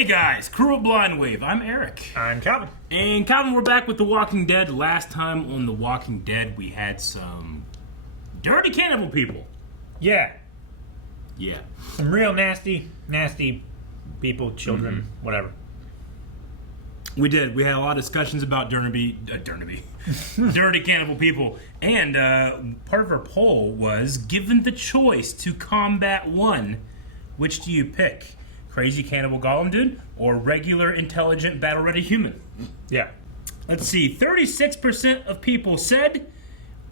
Hey guys, Crew of Blind Wave. I'm Eric. I'm Calvin. And Calvin, we're back with The Walking Dead. Last time on The Walking Dead, we had some dirty cannibal people. Yeah. Yeah. Some real nasty people, children, whatever. We did. We had a lot of discussions about dirty cannibal people. And part of our poll was, given the choice to combat one, which do you pick? Crazy cannibal golem dude or regular intelligent battle-ready human? Yeah. Let's see. 36% of people said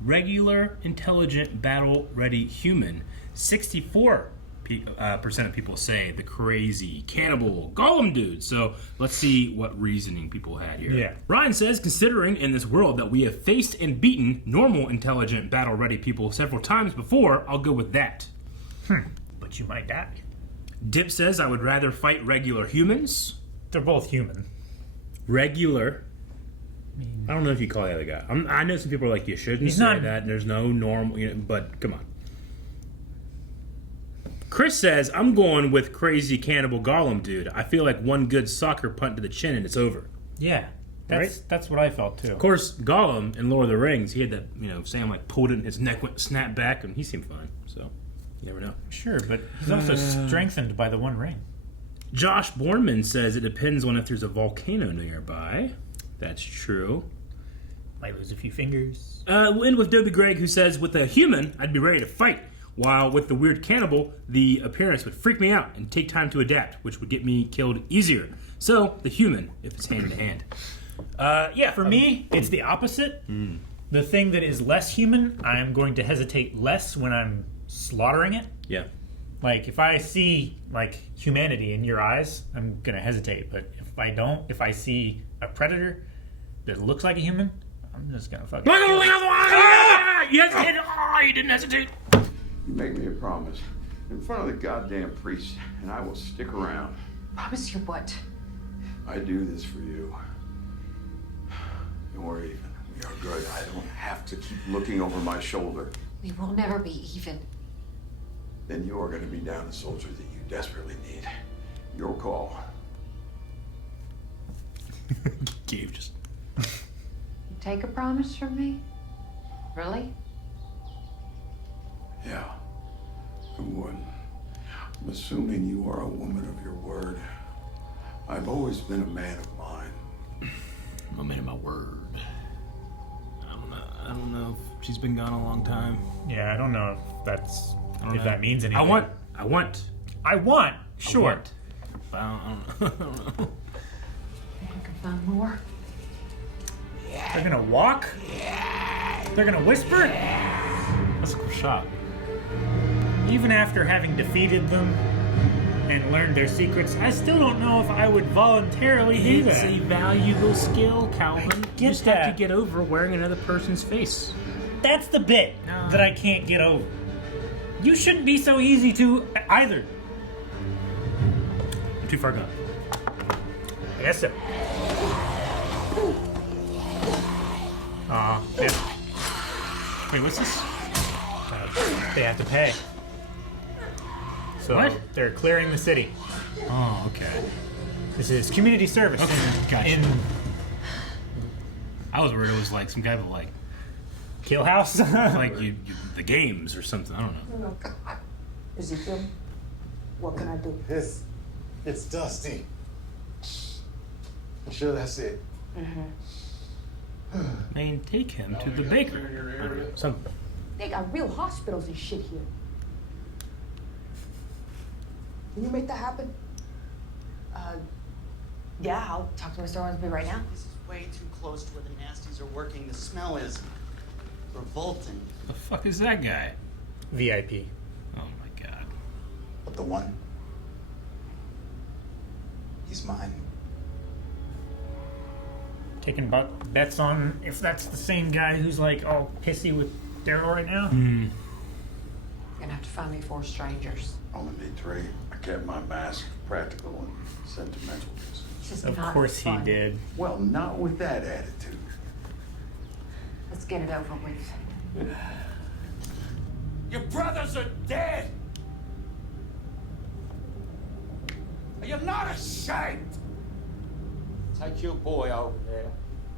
regular intelligent battle-ready human. 64% of people say the crazy cannibal golem dude. So let's see what reasoning people had here. Yeah. Ryan says, considering in this world that we have faced and beaten normal intelligent battle-ready people several times before, I'll go with that. But you might die. Dip says, I would rather fight regular humans. They're both human. Regular. I don't know if you call the other guy. I know some people are like, you shouldn't say that. There's no normal, but come on. Chris says, I'm going with crazy cannibal golem dude. I feel like one good soccer punt to the chin and it's over. Yeah. That's what I felt too. Of course, Gollum in Lord of the Rings, he had that, Sam like pulled it and his neck went snap back and he seemed fine. So, you never know. Sure, but he's also strengthened by the One Ring. Josh Borman says it depends on if there's a volcano nearby. That's true. Might lose a few fingers. We'll end with Dobie Greg, who says, with a human, I'd be ready to fight. While with the weird cannibal, the appearance would freak me out and take time to adapt, which would get me killed easier. So, the human, if it's hand in hand. For me, it's the opposite. The thing that is less human, I'm going to hesitate less when I'm slaughtering it. Yeah. Like, if I see, humanity in your eyes, I'm going to hesitate. But if I don't, if I see a predator that looks like a human, I'm just going to fucking... You hesitated! Oh, you didn't hesitate! You make me a promise in front of the goddamn priest, and I will stick around. Promise you what? I do this for you. And we're even. We are good. I don't have to keep looking over my shoulder. We will never be even. Then you are going to be down a soldier that you desperately need. Your call. Gabe just... You take a promise from me? Really? Yeah. I would. I'm assuming you are a woman of your word. I've always been a man of mine. I'm a man of my word. I don't know if she's been gone a long time. Yeah, I don't know if that means anything. I want. Sure. I don't know. I can find more. They're gonna walk? They're gonna whisper? That's a cool shot. Even after having defeated them and learned their secrets, I still don't know if I would voluntarily do that. It's a valuable skill, Calvin. You just that. have to get over wearing another person's face. That's the bit that I can't get over. You shouldn't be so easy to either. I'm too far gone. I guess so. Yeah. Wait, what's this? They have to pay. So What? They're clearing the city. Oh, okay. This is community service. Okay, gotcha. In I was worried it was like some kind of like Kill House. the games or something. I don't know. Oh, God. Ezekiel, what can I do? It's Dusty. I'm sure that's it. And take him to the baker. I don't know, something. They got real hospitals and shit here. Can you make that happen? Yeah, I'll talk to Mr. Ormsby right now. This is way too close to where the nasties are working. The smell is revolting. The fuck is that guy? VIP. Oh my god. But the one, he's mine. Taking bets on if that's the same guy who's all pissy with Daryl right now. You're gonna have to find me 4 strangers. On the trade, I kept my mask practical and sentimental. This is Of not course he fun. did. Well, not with that attitude. Let's get it over with. Your brothers are dead! Are you not not ashamed? Take your boy over there.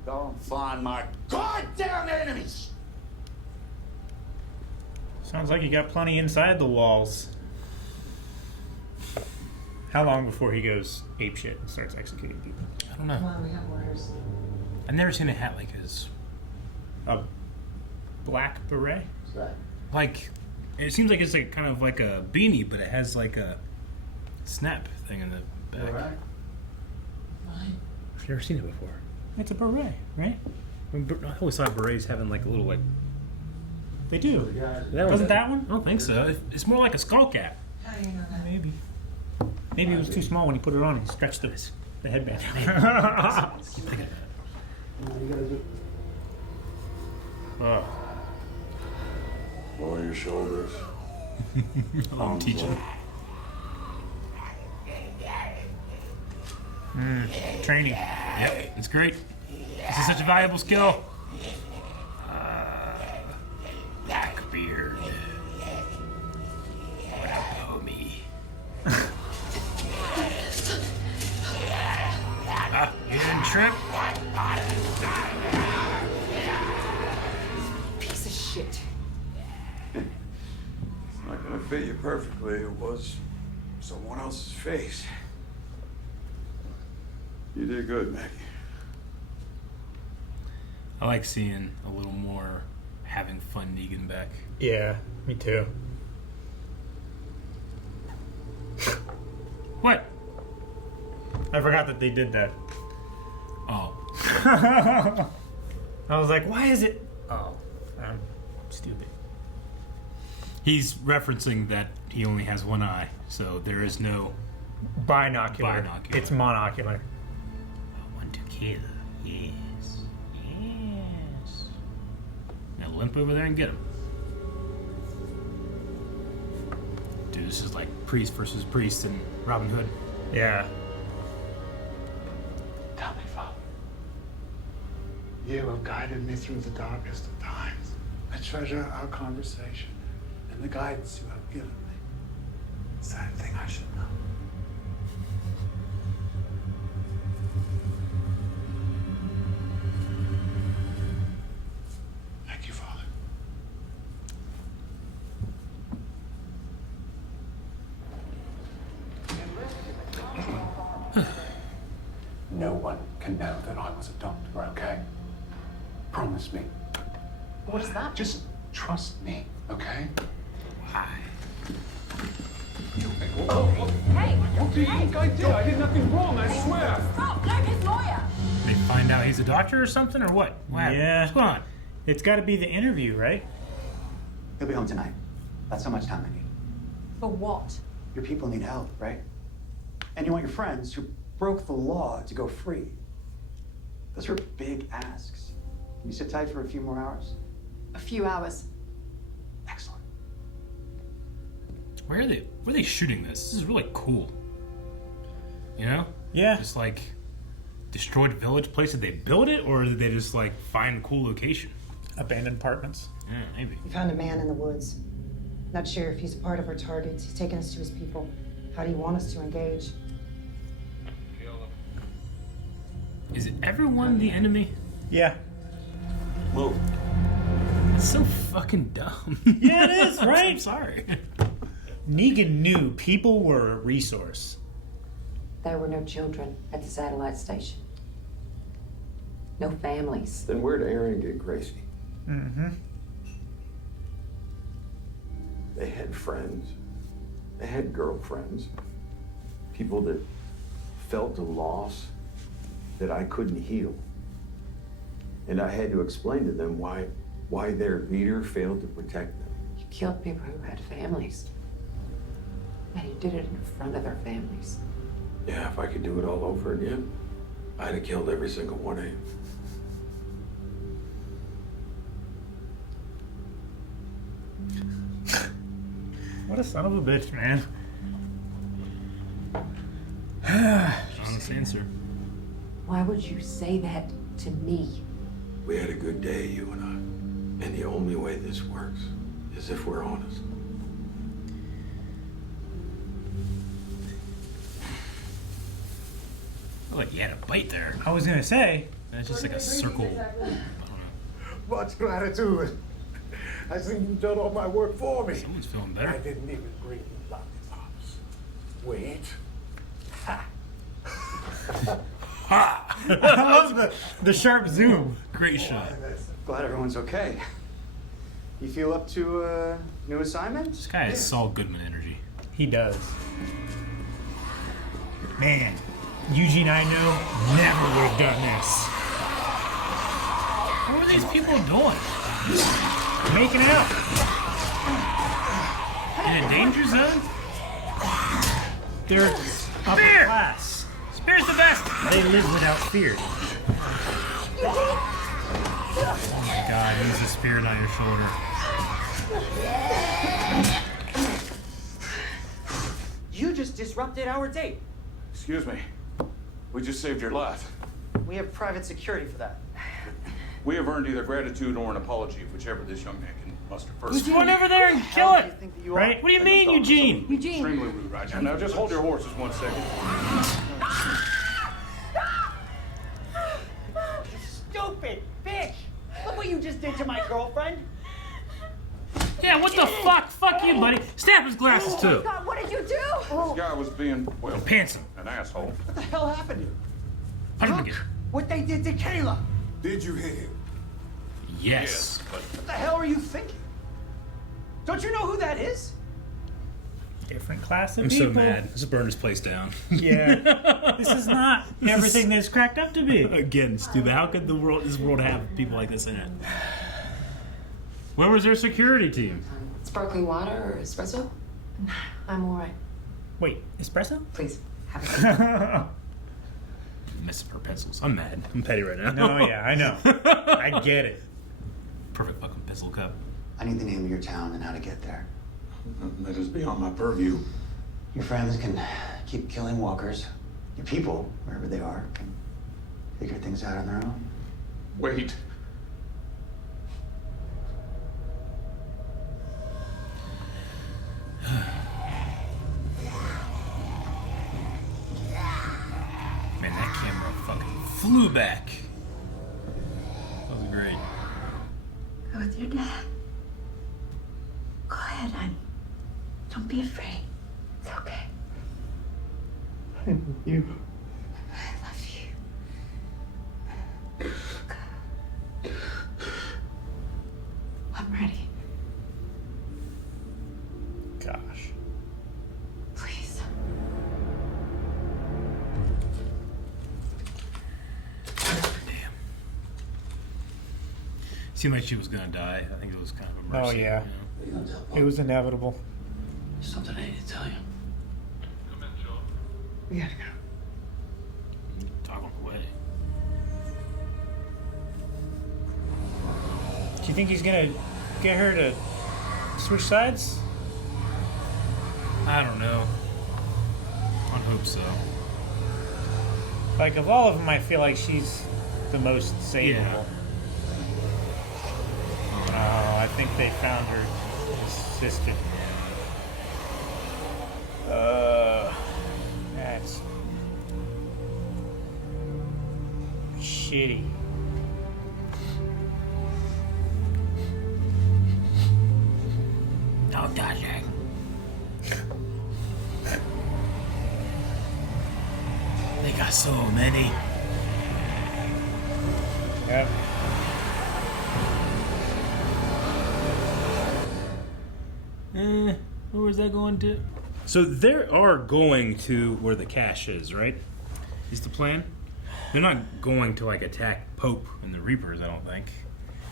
Go and find my goddamn enemies! Sounds like you got plenty inside the walls. How long before he goes apeshit and starts executing people? I don't know. Come on, we have orders. I've never seen a hat like his. A black beret? Like, it seems like it's like kind of like a beanie, but it has like a snap thing in the back. Right. I've never seen it before. It's a beret, right? I always thought berets having like a little like. They do. That Wasn't that one? I don't think so. It's more like a skull cap. How do you know that? Maybe. Maybe it was too small when he put it on and stretched the headband. Oh. Lower your shoulders. I'm teaching. Training. Yep, it's great. This is such a valuable skill. Blackbeard. What up, homie? You didn't trip? Piece of shit. It's not gonna fit you perfectly. It was someone else's face. You did good, Maggie. I like seeing a little more having fun Negan back. Yeah, me too. What? I forgot that they did that. Oh. I was like, why is it? Oh, I'm stupid. He's referencing that he only has one eye, so there is no Binocular. Binocular. It's monocular. one to kill. Yes. Yes. Now limp over there and get him. Dude, this is like priest versus priest in Robin Hood. Yeah. Tell me, Father. You have guided me through the darkest of times. I treasure our conversation and the guidance you have given me. Is there anything I should know? Thank you, Father. No one can know that I was a doctor, okay? Promise me. What is that? Just trust me, okay? Why? Hey! What do you think I did? I did nothing wrong, I swear. Stop! Like his lawyer! They find out he's a doctor or something, or what? What happened? Yeah. What's going on? It's got to be the interview, right? He'll be home tonight. That's how much time I need. For what? Your people need help, right? And you want your friends who broke the law to go free. Those are big asks. Can you sit tight for a few more hours? A few hours. Excellent. Where are they shooting this? This is really cool. You know? Yeah. Just like destroyed village place. Did they build it, or did they just like find a cool location? Abandoned apartments. Yeah, maybe. We found a man in the woods. Not sure if he's a part of our targets. He's taken us to his people. How do you want us to engage? Is everyone the enemy? Yeah. Move. It's so fucking dumb. Yeah, it is, right? I'm sorry. Negan knew people were a resource. There were no children at the satellite station. No families. Then where'd Aaron get Gracie? Mm-hmm. They had friends. They had girlfriends. People that felt a loss that I couldn't heal. And I had to explain to them why their leader failed to protect them. You killed people who had families. And you did it in front of their families. Yeah, if I could do it all over again, I'd have killed every single one of you. What a son of a bitch, man. Honest answer. Why would you say that to me? We had a good day, you and I. And the only way this works is if we're honest. Oh, like you had a bite there. I was gonna say. That's just like a circle. I don't know. Much gratitude. I think you've done all my work for me. Someone's feeling I better. didn't even bring you lollipops. Wait. Ha! I love the sharp zoom. Great shot. Glad everyone's okay. You feel up to a new assignment? This guy has Saul Goodman energy. He does. Man, Eugene, I know, never would have done this. What were these people doing? Making out. In a danger zone? They're upper Fear! class. Spear's the best! They live without fear. Oh my god, use a spear, not your shoulder. You just disrupted our date. Excuse me. We just saved your life. We have private security for that. We have earned either gratitude or an apology, whichever this young man can muster first. Run over there and kill How do you it! think that you Right? are? What do you mean, Eugene? Extremely rude right now. Now just hold your horses 1 second. Stupid bitch! Look what you just did to my girlfriend. Yeah, what the fuck? Fuck you, buddy. Snap his glasses too. God, what did you do? This guy was being, well, Pants him. an asshole. What the hell happened here? Punch him Look again. what they did to Kayla. Did you hit him? Yes. But What the hell are you thinking? Don't you know who that is? Different class of I'm people. so mad. Let's burn this place down. Yeah. This is not everything that it's cracked up to be. Again, stupid. How could this world have people like this in it? Where was their security team? Sparkling water or espresso? I'm all right. Wait, espresso? Please, have a Missing her pencils. I'm mad. I'm petty right now. No, yeah, I know. I get it. Perfect fucking pencil cup. I need the name of your town and how to get there. that is beyond my purview. Your friends can keep killing walkers. Your people, wherever they are, can figure things out on their own. Wait. Man, that camera fucking flew back. That was great. Go with your dad. Go ahead, honey. Don't be afraid. It's okay. You. I love you. Go. I'm ready. Gosh. Please. Damn. Seemed like she was gonna die. I think it was kind of a mercy. Oh, yeah. You know? It was inevitable. Something I need to tell you. We gotta go. Talk on the wedding. Do you think he's gonna get her to switch sides? I don't know. I hope so. Like, of all of them, I feel like she's the most savable. Yeah. Oh, I think they found her sister. That's shitty. Oh, darling. They got so many. Yep. Where was that going to? So they are going to where the cache is, right? Is the plan? They're not going to like attack Pope and the Reapers, I don't think.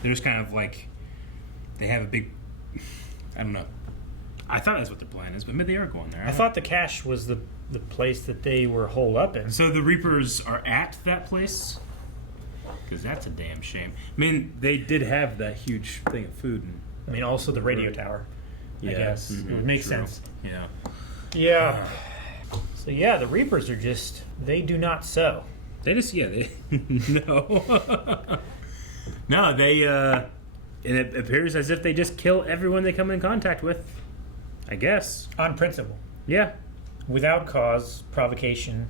They're just kind of like they have a big. I don't know. I thought that's what their plan is, but maybe they are going there. I thought the cache was the place that they were holed up in. So the Reapers are at that place? Because that's a damn shame. I mean, they did have that huge thing of food. And, I mean, also the radio tower. I guess. It would make true. sense. Yeah. Yeah. So yeah, the Reapers are just, they do not sow. They just, yeah, they, no. No, they, and it appears as if they just kill everyone they come in contact with. I guess. On principle. Yeah. Without cause, provocation,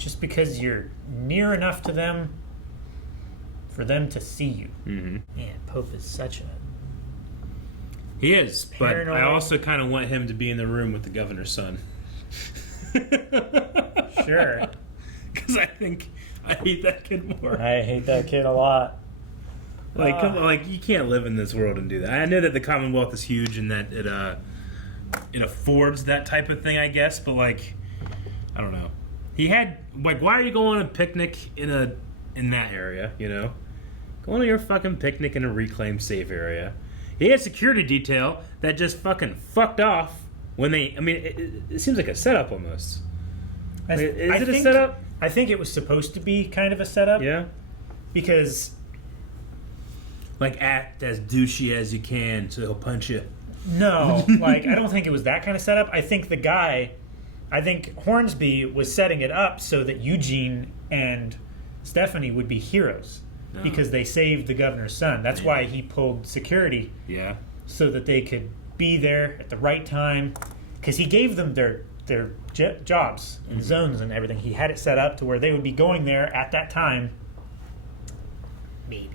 just because you're near enough to them for them to see you. Mm-hmm. Man, Pope is such a... He is, but Paranoid. I also kind of want him to be in the room with the governor's son. Sure. Because I hate that kid more. I hate that kid a lot. Like, come on, like, you can't live in this world and do that. I know that the Commonwealth is huge and that it affords that type of thing, I guess, but, like, I don't know. He had, like, why are you going on a picnic in that area, you know? Go on your fucking picnic in a reclaimed safe area. He had security detail that just fucking fucked off when they, I mean, it seems like a setup almost. Is it a setup? I think it was supposed to be kind of a setup. Yeah. Because... Like, act as douchey as you can so he'll punch you. No, like, I don't think it was that kind of setup. I think Hornsby was setting it up so that Eugene and Stephanie would be heroes because they saved the governor's son. That's why he pulled security. Yeah. So that they could be there at the right time. Because he gave them their jobs and zones and everything. He had it set up to where they would be going there at that time. Maybe.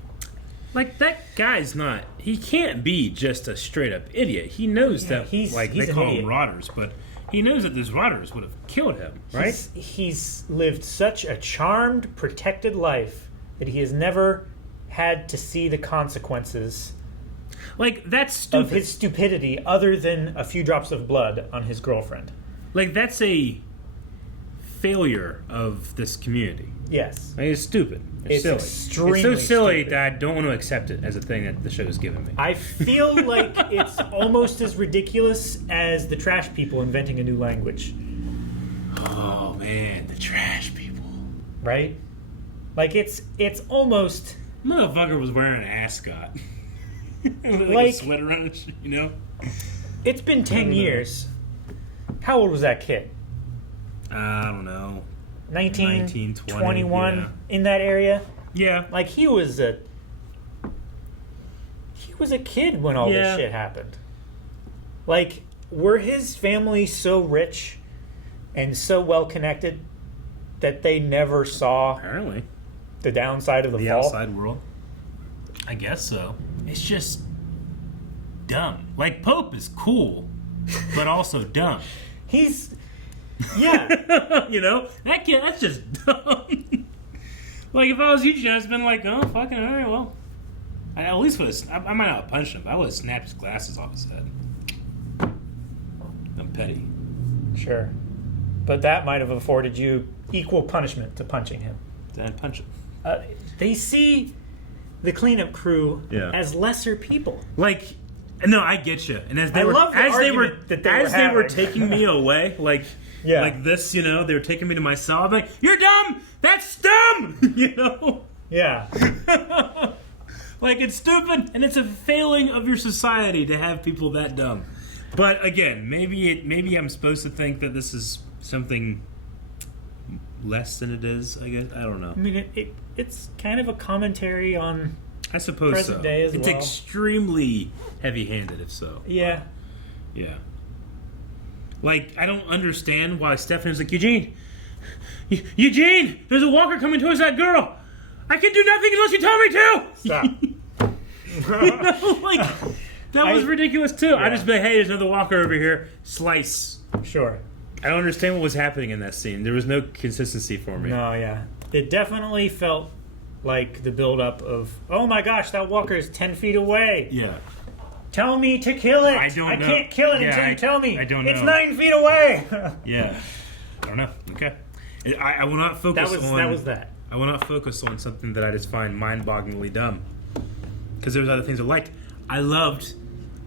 Like, that guy's not... He can't be just a straight-up idiot. He knows that, he's they an call idiot. him rotters, but he knows that those rotters would have killed him, right? He's lived such a charmed, protected life that he has never had to see the consequences like, that's stupid. of his stupidity other than a few drops of blood on his girlfriend. Like, that's a failure of this community. Yes. Like, it's stupid. It's silly. Extremely It's so silly stupid. that I don't want to accept it as a thing that the show is giving me. I feel like it's almost as ridiculous as the trash people inventing a new language. Oh, man, the trash people. Right? Like, it's almost... Motherfucker was wearing an ascot. like a sweater on it, you know? It's been 10 years. How old was that kid? I don't know. 19, 20, 21 yeah. in that area? Yeah. Like, he was a kid when all this shit happened. Like, were his family so rich and so well connected that they never saw Apparently. the downside of the fall? outside world? I guess so. It's just dumb. Like, Pope is cool, but also dumb. He's... Yeah. You know? That kid, that's just dumb. Like, if I was Eugene, I'd have been like, oh, fucking, all right, well. I at least would have, I might not have punched him, but I would have snapped his glasses off his head. I'm petty. Sure. But that might have afforded you equal punishment to punching him. Then I'd punch him. They see the cleanup crew Yeah. as lesser people. Like, no, I get you. And as they I were, love the as they were, argument that they as were they were having. taking me away, like, Yeah. like this, you know, they were taking me to my cell. I'm like, you're dumb. That's dumb. You know. Yeah. Like, it's stupid, and it's a failing of your society to have people that dumb. But again, maybe I'm supposed to think that this is something less than it is. I guess I don't know. I mean, it's kind of a commentary on... I suppose present so. day as It's well. extremely heavy-handed, if so. Yeah. Yeah. Like, I don't understand why Stephanie's like, Eugene, there's a walker coming towards that girl. I can do nothing unless you tell me to. Stop. You know, like, that was ridiculous too. Yeah. I just be like, hey, there's another walker over here. Slice. Sure. I don't understand what was happening in that scene. There was no consistency for me. No, yeah. It definitely felt like the buildup of, oh my gosh, that walker is 10 feet away. Yeah. Tell me to kill it. I don't know. Can't kill it Yeah, until you tell me. I don't It's know. 9 feet away. Yeah. I don't know. Okay. I will not focus on... That was that. I will not focus on something that I just find mind-bogglingly dumb. Because there's other things I liked. I loved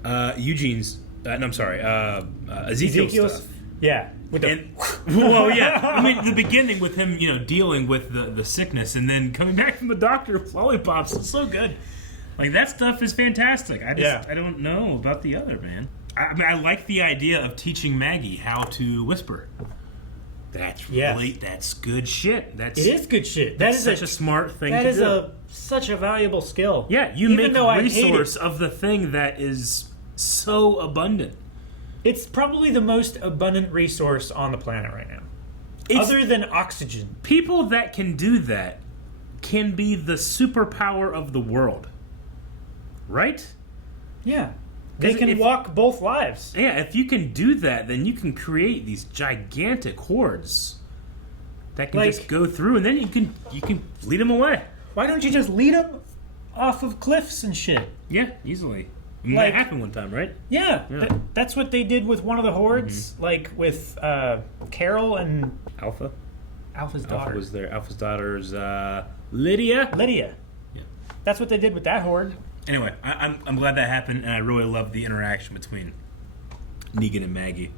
Eugene's... no, I'm sorry. Ezekiel's stuff. Yeah. With the, And, well, yeah. I mean, the beginning with him, you know, dealing with the sickness and then coming back from the doctor with lollipops is so good. Like, that stuff is fantastic. I don't know about the other, man. I mean, I like the idea of teaching Maggie how to whisper. That's really, that's good shit. That's, it is good shit. That's such a smart thing to do. That is such a valuable skill. Yeah, you Even make though I hate resource it. of the thing that is so abundant. It's probably the most abundant resource on the planet right now. Other than oxygen. People that can do that can be the superpower of the world. Right? Yeah. They can walk both lives. Yeah, if you can do that, then you can create these gigantic hordes that can just go through, and then you can lead them away. Why don't you just lead them off of cliffs and shit? Yeah, easily. I mean, that happened one time, right? Yeah. That's what they did with one of the hordes, like with Carol and Alpha. Alpha's daughter. Alpha was there. Alpha's daughter's Lydia. Lydia. Yeah. That's what they did with that horde. Anyway, I'm glad that happened, and I really loved the interaction between Negan and Maggie.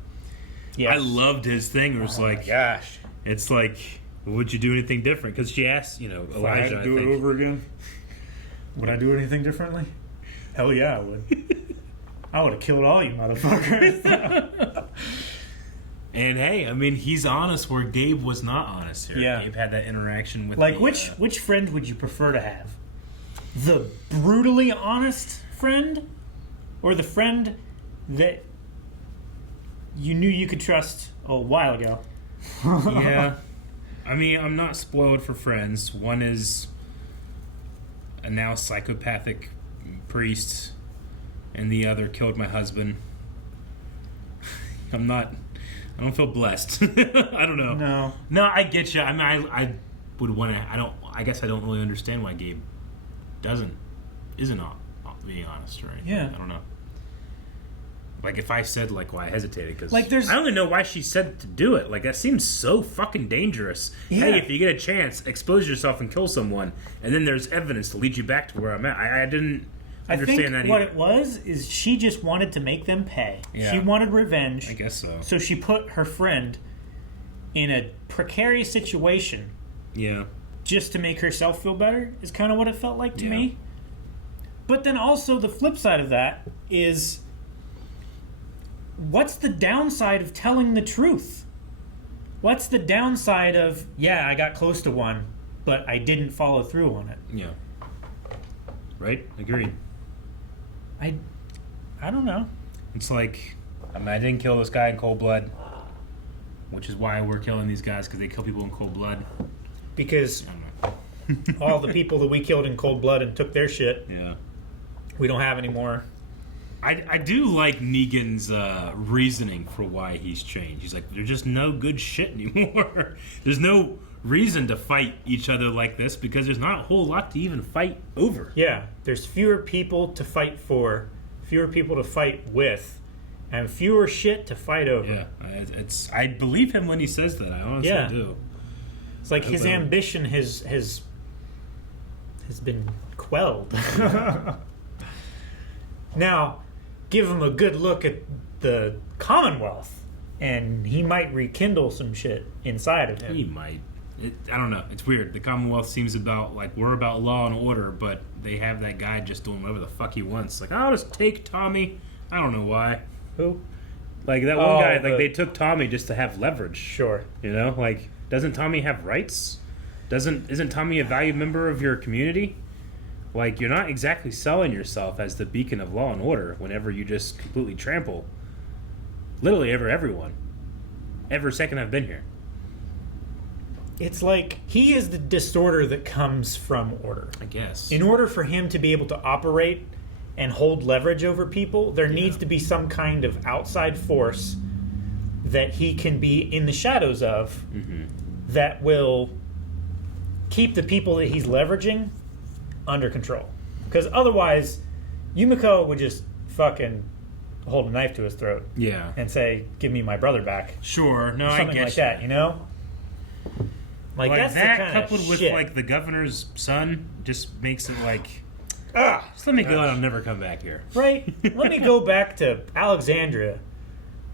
Yeah. I loved his thing. It was like, gosh. It's like, would you do anything different? Because she asked, Elijah, I do think. it over again? Would I do anything differently? Hell yeah, I would. I would have killed all you motherfuckers. And hey, I mean, he's honest where Gabe was not honest here. Yeah. Gabe had that interaction with which friend would you prefer to have? The brutally honest friend? Or the friend that you knew you could trust a while ago? Yeah. I mean, I'm not spoiled for friends. One is a now psychopathic priest, and the other killed my husband. I don't feel blessed. I don't know. No, I get you. I mean, I would want to. I guess I don't really understand why Gabe isn't being honest, right? Yeah. I don't know. Like, if I said, like, why I hesitated, because I only know why she said to do it. Like, that seems so fucking dangerous. Yeah. Hey, if you get a chance, expose yourself and kill someone, and then there's evidence to lead you back to where I'm at. I didn't understand that either. What it was is she just wanted to make them pay. Yeah. She wanted revenge. I guess so. So she put her friend in a precarious situation. Yeah. Just to make herself feel better is kind of what it felt like to Yeah. me. But then also the flip side of that is, what's the downside of telling the truth? What's the downside of, yeah, I got close to one, but I didn't follow through on it? Yeah. Right? Agreed. I don't know. It's like, I mean, I didn't kill this guy in cold blood, which is why we're killing these guys, because they kill people in cold blood. Because all the people that we killed in cold blood and took their shit, Yeah. we don't have anymore. I do like Negan's reasoning for why he's changed. He's like, there's just no good shit anymore. There's no reason to fight each other like this because there's not a whole lot to even fight over. Yeah, there's fewer people to fight for, fewer people to fight with, and fewer shit to fight over. Yeah, I believe him when he says that. I honestly do. It's like his ambition has been quelled. Now, give him a good look at the Commonwealth, and he might rekindle some shit inside of him. He might. I don't know. It's weird. The Commonwealth seems about, like, we're about law and order, but they have that guy just doing whatever the fuck he wants. Like, I'll just take Tommy. I don't know why. Who? Like, that one guy, like, they took Tommy just to have leverage. Sure. You know? Like, doesn't Tommy have rights? Isn't Tommy a valued member of your community? Like, you're not exactly selling yourself as the beacon of law and order whenever you just completely trample literally everyone. Every second I've been here. It's like he is the disorder that comes from order. I guess. In order for him to be able to operate and hold leverage over people, there needs to be some kind of outside force that he can be in the shadows of that will keep the people that he's leveraging under control. Because otherwise, Yumiko would just fucking hold a knife to his throat. Yeah. And say, "Give me my brother back." Sure. No, Something I get like that, you know? Like that's that the kind coupled of with shit. like the governor's son just makes it like, Ah, just let me go and I'll never come back here. right? Let me go back to Alexandria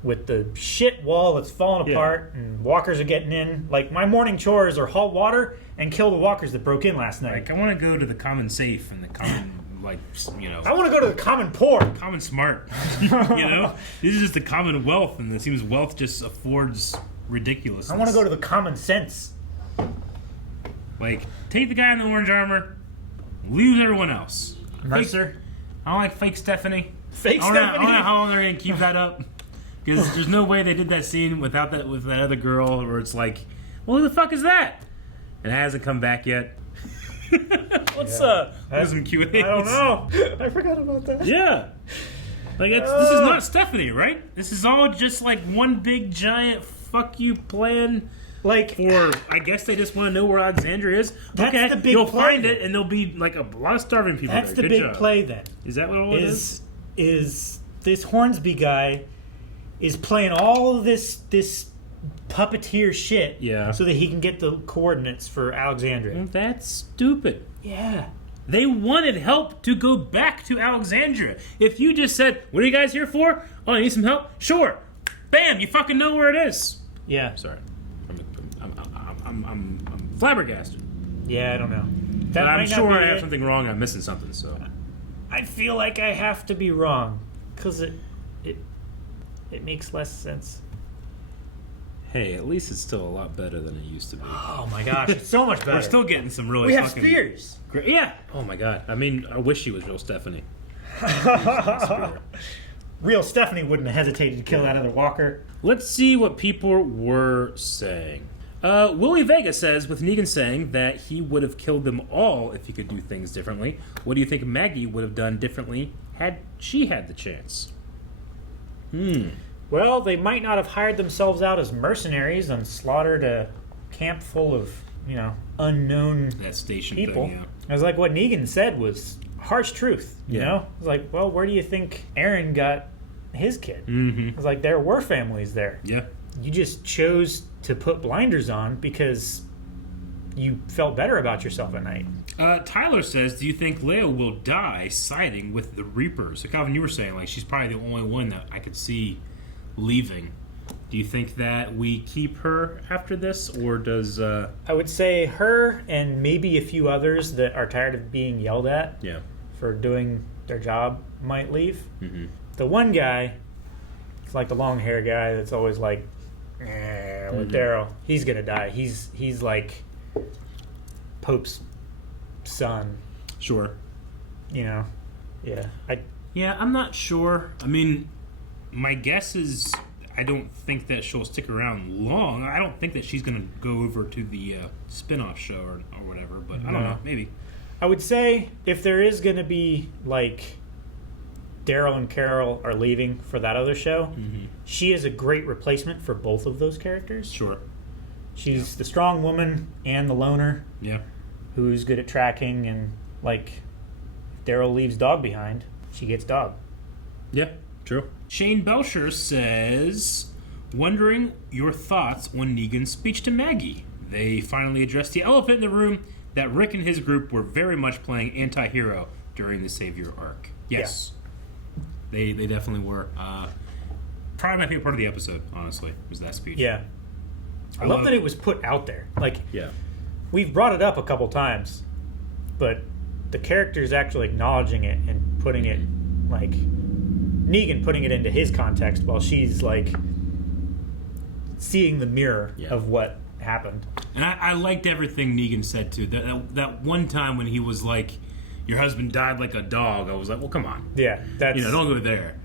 with the shit wall that's falling apart and walkers are getting in. Like, my morning chores are haul water and kill the walkers that broke in last night. Like, I want to go to the common safe and the common, like, you know, I want to go to the common poor. common smart. You know, this is just the Commonwealth, and it seems wealth just affords ridiculousness. I want to go to the common sense. Like, take the guy in the orange armor, lose everyone else. Mercer. I don't like fake Stephanie. Fake I Stephanie. don't know how long they're gonna keep that up, because there's no way they did that scene with that other girl, where it's like, Well, who the fuck is that? And it hasn't come back yet. What's some Q&A? I don't know. I forgot about that. Yeah. Like, this is not Stephanie, right? This is all just like one big giant fuck you plan. Like, for, I guess they just want to know where Alexandria is. That's Okay, the big you'll play. find it, and there'll be like a lot of starving people That's there. the Good big job. play then. Is that what all it is? Is this Hornsby guy is playing all of this puppeteer shit so that he can get the coordinates for Alexandria. That's stupid. Yeah. They wanted help to go back to Alexandria. If you just said, what are you guys here for? Oh, I need some help? Sure. Bam, you fucking know where it is. Yeah. Sorry. I'm flabbergasted. Yeah, I don't know. But I'm might not sure be I have it. something wrong. I'm missing something. So I feel like I have to be wrong because it makes less sense. hey, at least it's still a lot better than it used to be. Oh my gosh, it's so much better. We're still getting some really we have fucking spears. great. Yeah. Oh my god. I mean, I wish she was real Stephanie. Real Stephanie wouldn't have hesitated to kill that other walker. Let's see what people were saying. Willie Vega says, with Negan saying that he would have killed them all if he could do things differently, what do you think Maggie would have done differently had she had the chance? Well, they might not have hired themselves out as mercenaries and slaughtered a camp full of, unknown That station people. thing, yeah. It was like what Negan said was harsh truth, you know? It was like, well, where do you think Aaron got his kid? Mm-hmm. It was like, there were families there. Yeah. You just chose to put blinders on because you felt better about yourself at night. Tyler says, do you think Leia will die siding with the Reapers? So Calvin, you were saying, like, she's probably the only one that I could see leaving. Do you think that we keep her after this, or does... I would say her and maybe a few others that are tired of being yelled at for doing their job might leave. Mm-hmm. The one guy, it's like the long hair guy that's always like, with Daryl, he's gonna die. He's like Pope's son. Sure. Yeah. I'm not sure. I mean, my guess is I don't think that she'll stick around long. I don't think that she's going to go over to the spin-off show or whatever, but I don't know. Maybe. I would say if there is going to be, like, Daryl and Carol are leaving for that other show, she is a great replacement for both of those characters. Sure. She's the strong woman and the loner. Yeah. Who's good at tracking, and, like, if Daryl leaves Dog behind, she gets Dog. Yeah, true. Shane Belcher says, wondering your thoughts on Negan's speech to Maggie. They finally addressed the elephant in the room that Rick and his group were very much playing anti-hero during the Savior arc. Yes. Yeah. They definitely were. Probably my favorite part of the episode, honestly, was that speech. Yeah. I love that it was put out there. Like, yeah. We've brought it up a couple times, but the character's actually acknowledging it and putting it, like, Negan putting it into his context while she's, like, seeing the mirror of what happened. And I liked everything Negan said, too. That one time when he was like, your husband died like a dog, I was like, well, come on. Yeah. That's... don't go there.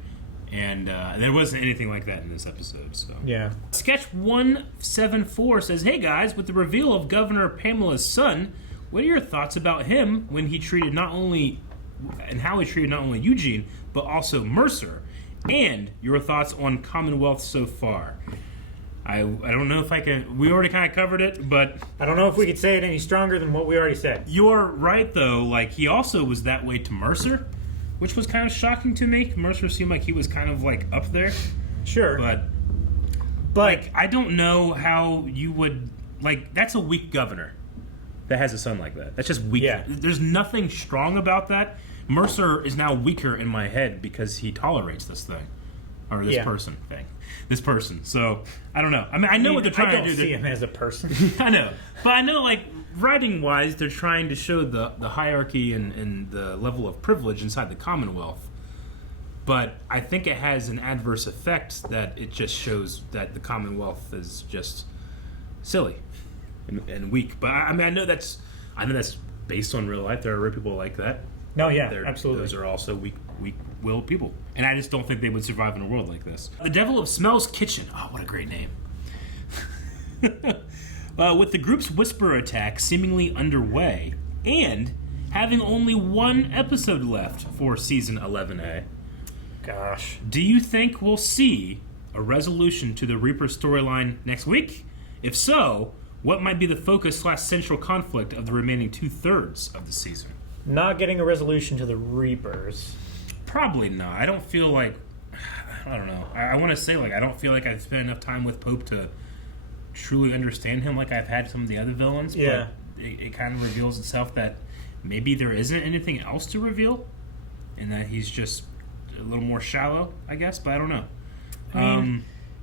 And there wasn't anything like that in this episode. So yeah. Sketch 174 says, hey guys, with the reveal of Governor Pamela's son, what are your thoughts about him when he treated not only Eugene, but also Mercer? And your thoughts on Commonwealth so far? I don't know if I can... We already kind of covered it, but... I don't know if we could say it any stronger than what we already said. You're right, though. Like, he also was that way to Mercer, which was kind of shocking to me. Mercer seemed like he was kind of, like, up there. Sure. But like, I don't know how you would... Like, that's a weak governor that has a son like that. That's just weak. Yeah. There's nothing strong about that. Mercer is now weaker in my head because he tolerates this thing. Or this person thing. This person. So, I don't know. I mean, I know what they're trying to do. I don't see him as a person. I know. But I know, like, writing-wise, they're trying to show the hierarchy and the level of privilege inside the Commonwealth. But I think it has an adverse effect that it just shows that the Commonwealth is just silly and weak. But I mean, I know that's based on real life. There are real people like that. No, yeah, absolutely. Those are also weak-willed people. And I just don't think they would survive in a world like this. The Devil of Smells Kitchen. Oh, what a great name. With the group's whisper attack seemingly underway and having only one episode left for season 11A, Gosh. do you think we'll see a resolution to the Reaper storyline next week? If so, what might be the focus / central conflict of the remaining 2/3 of the season? Not getting a resolution to the Reapers. Probably not. I don't feel like... I don't know. I want to say, like, I don't feel like I've spent enough time with Pope to truly understand him like I've had some of the other villains. Yeah. But it kind of reveals itself that maybe there isn't anything else to reveal, and that he's just a little more shallow, I guess, but I don't know.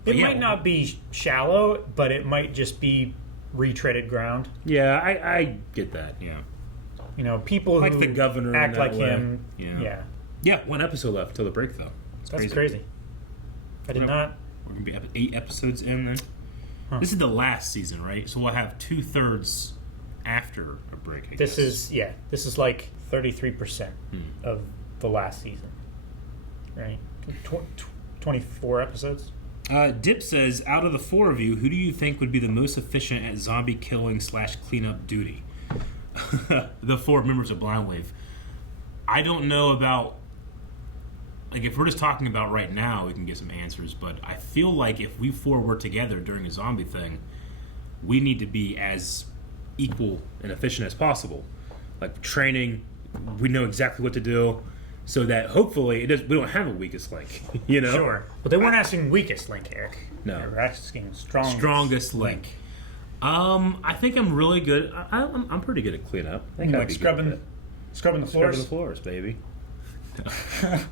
It might not be shallow, but it might just be retreaded ground. Yeah, I get that, yeah. You know, people Like who the governor act in that like way. him. Yeah. Yeah, one episode left till the break, though. That's crazy. I did not... We're going to be 8 episodes in then. Huh. This is the last season, right? So we'll have 2/3 after a break, I guess. This is like 33% of the last season. Right? 24 episodes? Dip says, out of the 4 of you, who do you think would be the most efficient at zombie killing / cleanup duty? The 4 members of Blind Wave. I don't know about... Like, if we're just talking about right now, we can get some answers, but I feel like if we 4 were together during a zombie thing, we need to be as equal and efficient as possible. Like, training, we know exactly what to do, so that hopefully we don't have a weakest link, you know? Sure. But they weren't asking weakest link, Eric. No. They were asking strongest link. I think I'm really good. I'm pretty good at cleanup. I think like scrubbing the floors? Scrubbing the floors, baby.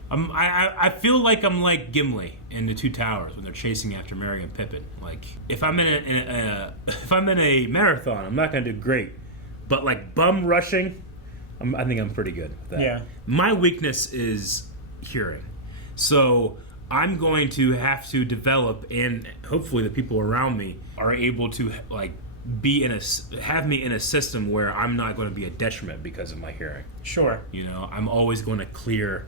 I feel like I'm like Gimli in the Two Towers when they're chasing after Merry and Pippin. Like if I'm in a marathon, I'm not gonna do great, but like bum rushing, I think I'm pretty good with that. Yeah. My weakness is hearing, so I'm going to have to develop, and hopefully the people around me are able to like have me in a system where I'm not going to be a detriment because of my hearing. Sure. You know, I'm always going to clear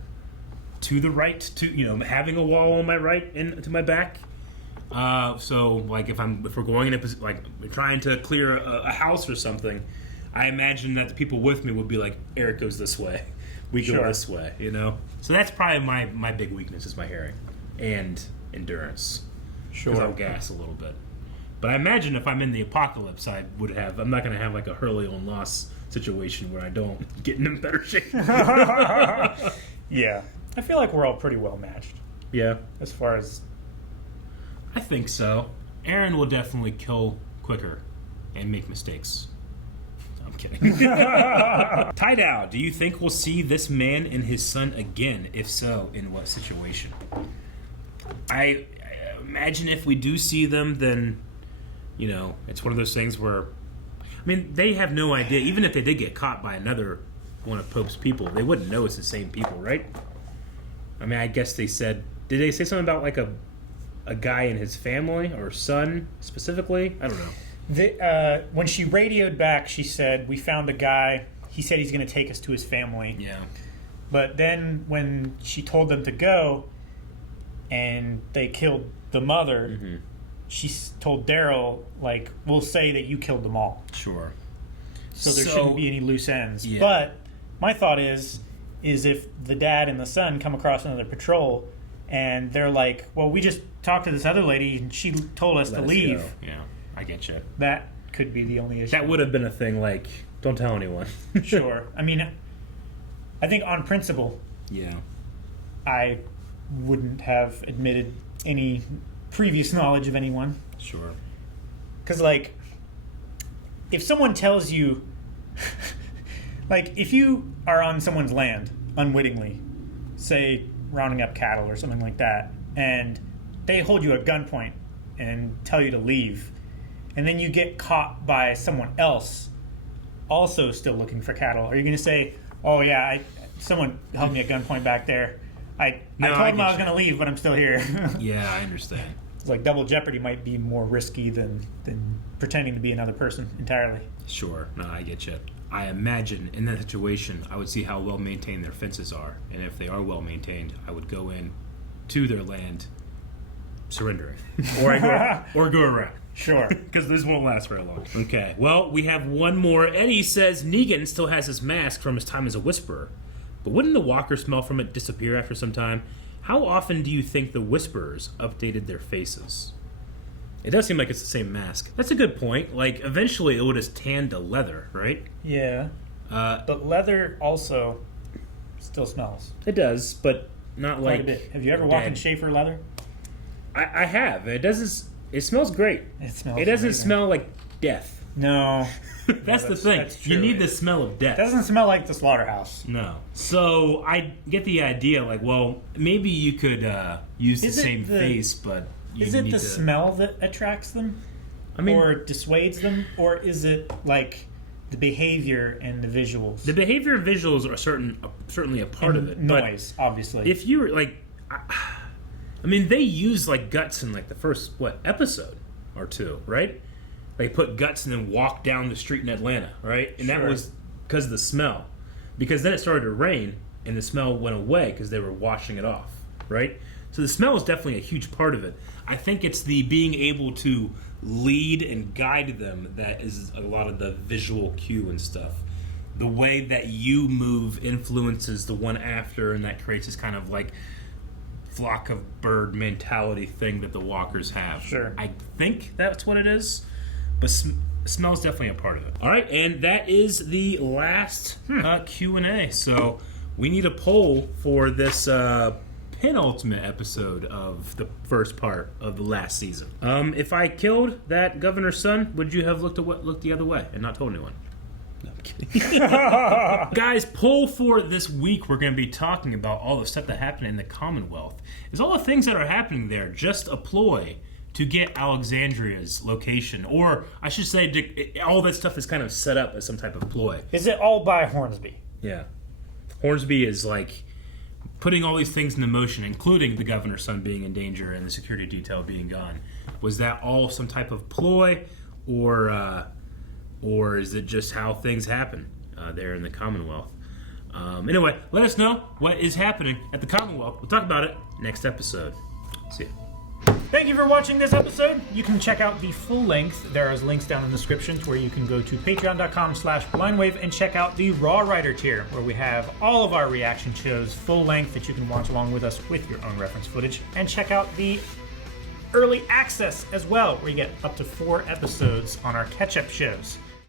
to the right, to having a wall on my right and to my back. So like if we're going in a like trying to clear a house or something, I imagine that the people with me would be like, Eric goes this way, we go this way, you know. So that's probably my big weakness is my hearing and endurance. Sure. Because I'll gas a little bit. But I imagine if I'm in the apocalypse, I'm not going to have like a Hurley on loss situation where I don't get in better shape. Yeah. I feel like we're all pretty well matched. Yeah. As far as... I think so. Aaron will definitely kill quicker and make mistakes. I'm kidding. Tidal, do you think we'll see this man and his son again? If so, in what situation? I imagine if we do see them, then... You know, it's one of those things where, I mean, they have no idea. Even if they did get caught by another one of Pope's people, they wouldn't know it's the same people, right? I mean, I guess they said, did they say something about like a guy and his family or son specifically? I don't know. When she radioed back, she said, we found a guy. He said he's going to take us to his family. Yeah. But then when she told them to go and they killed the mother... Mm-hmm. She told Daryl, like, we'll say that you killed them all. Sure. So there shouldn't be any loose ends. Yeah. But my thought is if the dad and the son come across another patrol and they're like, well, we just talked to this other lady and she told us to leave. Go. Yeah, I get you. That could be the only issue. That would have been a thing, like, don't tell anyone. Sure. I mean, I think on principle, I wouldn't have admitted any... previous knowledge of anyone. Sure. Because, like, if someone tells you... like, if you are on someone's land unwittingly, say, rounding up cattle or something like that, and they hold you at gunpoint and tell you to leave, and then you get caught by someone else also still looking for cattle, are you going to say, oh, yeah, someone held me at gunpoint back there. I told him I was going to leave, but I'm still here. Yeah, I understand. It's like double jeopardy might be more risky than pretending to be another person entirely. Sure. No, I get you. I imagine in that situation, I would see how well maintained their fences are. And if they are well maintained, I would go in to their land, surrendering. Or go around. Sure. Because this won't last very long. Okay, well, we have one more. Eddie says Negan still has his mask from his time as a Whisperer. But wouldn't the walker smell from it disappear after some time? How often do you think the Whisperers updated their faces? It does seem like it's the same mask. That's a good point. Like, eventually it would have tanned to leather, right? Yeah. But leather also still smells. It does, but not Quite like... a bit. Have you ever walked in Schaefer leather? I have. It doesn't... It smells great. It smells It doesn't amazing. smell like death. No. That's the thing. That's true. You need the smell of death. It doesn't smell like the slaughterhouse. No. So I get the idea, like, well, maybe you could use the same face, but you is it need the to... smell that attracts them? I mean, or dissuades them? Or is it like the behavior and the visuals? the behavior and visuals are certainly a part of it. Noise, but obviously. if you were like, I mean, they use like guts in like the first episode or two, right? They put guts and then walk down the street in Atlanta, right? And that was because of the smell. Because then it started to rain and the smell went away because they were washing it off, right? So the smell is definitely a huge part of it. I think it's the being able to lead and guide them that is a lot of the visual cue and stuff. The way that you move influences the one after, and that creates this kind of like flock of bird mentality thing that the walkers have. Sure. I think that's what it is, but smell is definitely a part of it. All right, and that is the last Q&A. So we need a poll for this penultimate episode of the first part of the last season. If I killed that governor's son, would you have looked the other way and not told anyone? No, I'm kidding. Guys, poll for this week, we're going to be talking about all the stuff that happened in the Commonwealth. Is all the things that are happening there just a ploy to get Alexandria's location? Or, I should say, all that stuff is kind of set up as some type of ploy. Is it all by Hornsby? Yeah. Hornsby is like putting all these things into motion, including the governor's son being in danger and the security detail being gone. Was that all some type of ploy, or is it just how things happen there in the Commonwealth? Anyway, let us know what is happening at the Commonwealth. We'll talk about it next episode. See ya. Thank you for watching this episode. You can check out the full length. There is links down in the description where you can go to patreon.com/blindwave and check out the Raw Writer tier, where we have all of our reaction shows full length that you can watch along with us with your own reference footage. And check out the early access as well, where you get up to 4 episodes on our catch-up shows.